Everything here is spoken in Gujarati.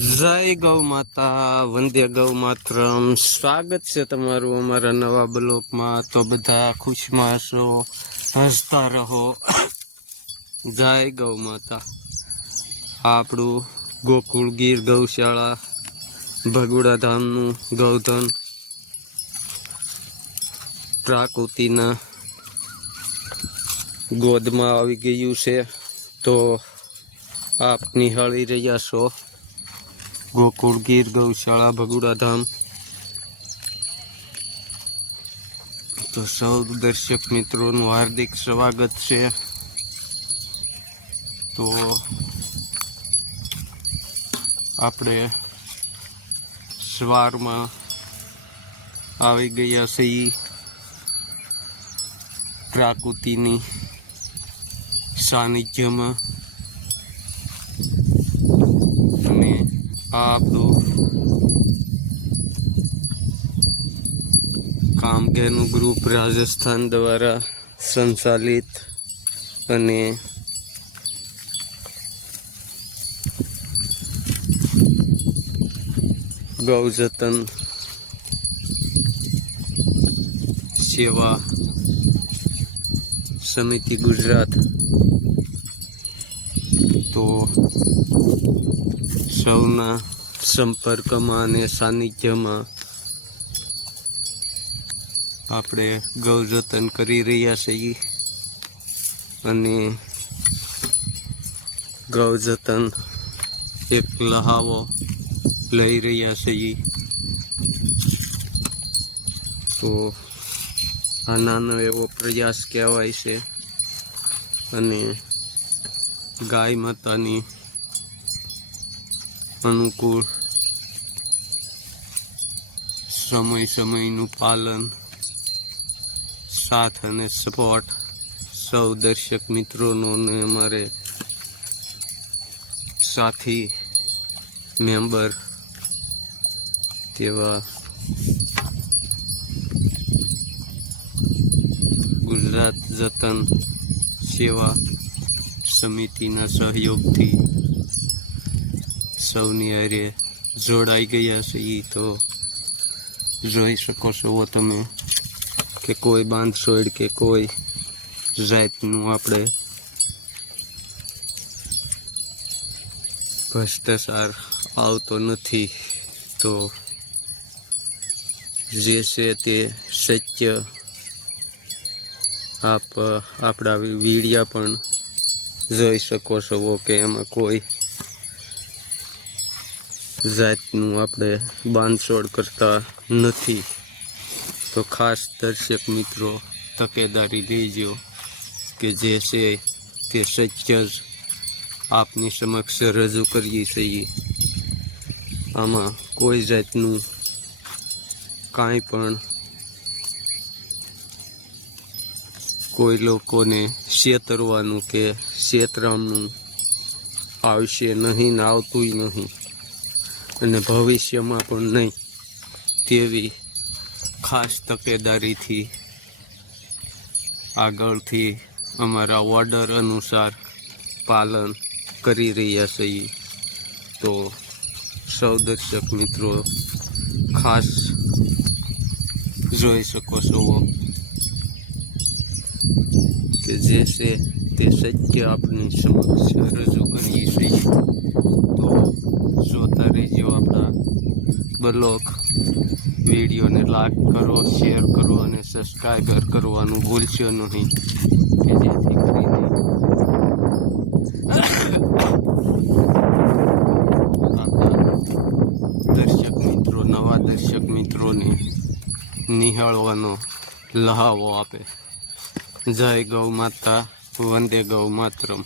જય ગૌ માતા, વંદે ગૌ માતરમ. સ્વાગત છે તમારું અમારા નવા બ્લોકમાં. તો બધા ખુશમાં હશો, હસતા રહો. જય ગૌ માતા. આપણું ગોકુળ ગીર ગૌશાળા ભગુડા ધામનું ગૌધન પ્રાકૃતિના ગોદમાં આવી ગયું છે. તો આપ નિહાળી રહ્યા છો ગોકુળ ગીર ગૌશાળા ભગુડા ધામ. તો સૌ દર્શક મિત્રોનું હાર્દિક સ્વાગત છે. તો આપણે સવારમાં આવી ગયા છીએ પ્રાકૃતિની સાનિધ્યમાં. અને આ આપણું કામગેરનું ગ્રુપ રાજસ્થાન દ્વારા સંચાલિત અને ગૌજતન સેવા સમિતિ ગુજરાત. તો સૌના સંપર્કમાં અને સાનિધ્યમાં આપણે ગૌજતન કરી રહ્યા છીએ અને ગૌજતન એક લહાવો લઈ રહ્યા છીએ. તો આ નાનો એવો પ્રયાસ કહેવાય છે અને ગાય માતાની અનુકૂળ સમયનું પાલન, સાથ અને સપોર્ટ સૌ દર્શક મિત્રોનો અને અમારે સાથી મેમ્બર તેવા ગુજરાત જતન સેવા સમિતિના સહયોગથી સૌની હારે જોડાઈ ગયા છીએ. તો જોઈ શકો છો તમે કે કોઈ બાંધછોડ કે કોઈ જાતનું આપણે ભ્રષ્ટાચાર આવતો નથી. તો જે છે તે સત્ય આપણા વિડીયા પણ જોઈ શકો છો કે એમાં કોઈ જાતનું આપણે બાંધછોડ કરતા નથી. તો ખાસ દર્શક મિત્રો તકેદારી લેજો કે જે છે તે સત્ય જ આપની સમક્ષ રજૂ કરીએ છીએ. આમાં કોઈ જાતનું કાંઈ પણ કોઈ લોકોને છેતરવાનું કે છેતરામનું આવશે નહીં ને આવતુંય નહીં અને ભવિષ્યમાં પણ નહીં તેવી ખાસ તકેદારીથી આગળથી અમારા ઓર્ડર અનુસાર પાલન કરી રહ્યા છીએ. તો સૌ દર્શક મિત્રો ખાસ જોઈ શકો છો કે જે છે તે સત્ય આપની સમક્ષ રજૂ કરીએ છીએ. તો જોતા રહેજો આપણા બ્લોગ. વિડીયોને લાઈક કરો, શેર કરો અને સબસ્ક્રાઈબર કરવાનું ભૂલશો નહીં કે જેથી કરીને દર્શક મિત્રો, નવા દર્શક મિત્રોને નિહાળવાનો લહાવો આપે. જય ગૌ માતા, વંદે ગૌ માતરમ.